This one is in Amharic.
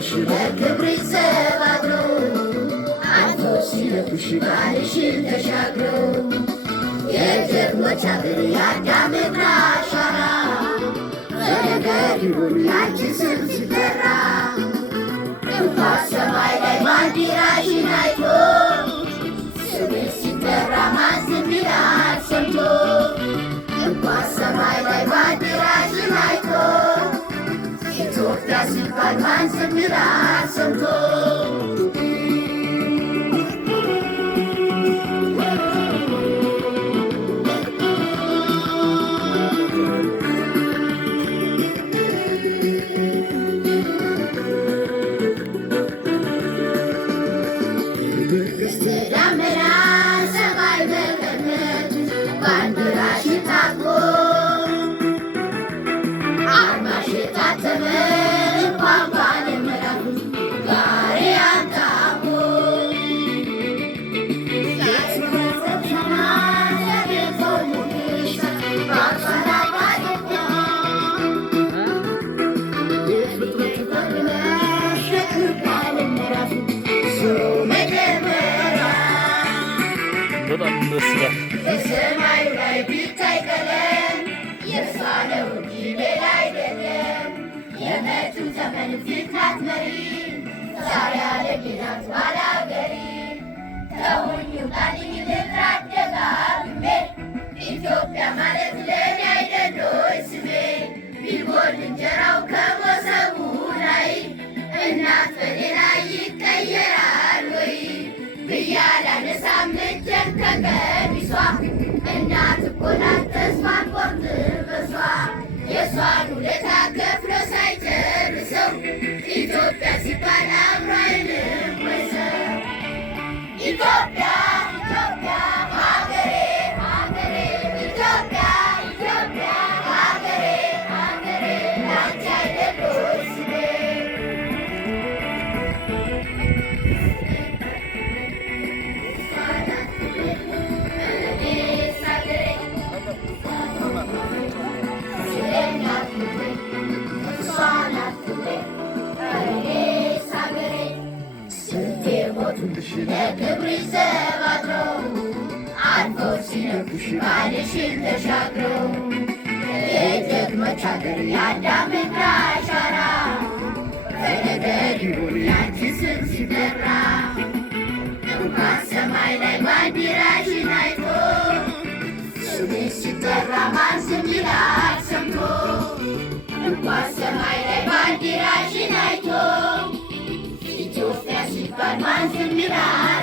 ክብርሽ ዘባብሮ አልፎ ሲለኩሽ ቃልሽን ተሻግሮ የጀግኖች አገር የአዳም እግር አሻራ በነገር ይሁን ያንቺ ስም ሲጠራ እንኳን ሰማይ ላይ ባንዲራሽን አይቶ ስምሽ ሲጠራ ማን ዝም ይላል ሰምቶ እንኳን ሰማይ ላይ ባንዲራሽን አይቶ ኢትዮጵያ ሲባል ማን ዝም ይላል ሰምቶ በጣም ደስ ይላል። በሰማዩ ላይ ቢታይ ቀለም የእርሷ ነው እንጂ ሌላ አይደለም። የመጪው ዘመን ፊት ናት መሪ ዛሬ ዓለም ናት ባላገሪ ተውኝ ውጣልኝ ልጥራት ደጋግሜ ኢትዮጵያ ማለት ለእኔ አይደል ሆይ ስሜ ቢጎል እንጀራው ከሞሰቡ ላይ እናት በሌላ ይቀየራል ወይ ብያላነሳም እጄን ከቀሚሷ እናት እኮ ናት ተስፋ አንቆርጥም በሷ የሷን ውለታ ከፍሎ ሳይጨርሰው ኢትዮጵያ ሲባል አብሮ አይልም ወይ ሰው ኢትዮጵያ ኢትዮጵያ ሀገሬ ሀገሬ ኢትዮጵያ ኢትዮጵያ ሀገሬ ሀገሬ ላንቺ አይደል ወይ ስሜ ለክብርሽ ዘባድረው አልፈው ሲነኩሽ ቃልሽን ተሻግረው የጀግኖች አገር የአዳም እግር አሻራ በነገር ይሁን ያንቺ ስም ሲጠራ እንኳን ሰማይ ላይ ባንዲራሽን አይቶ ስምሽ ሲጠራ ማን ዝም ይላል ሰምቶ እንኳን ሰማይ ላይ ባንዲራሽን አይቶ ኢትዮጵያ ሲባል ማን ዝም ይላል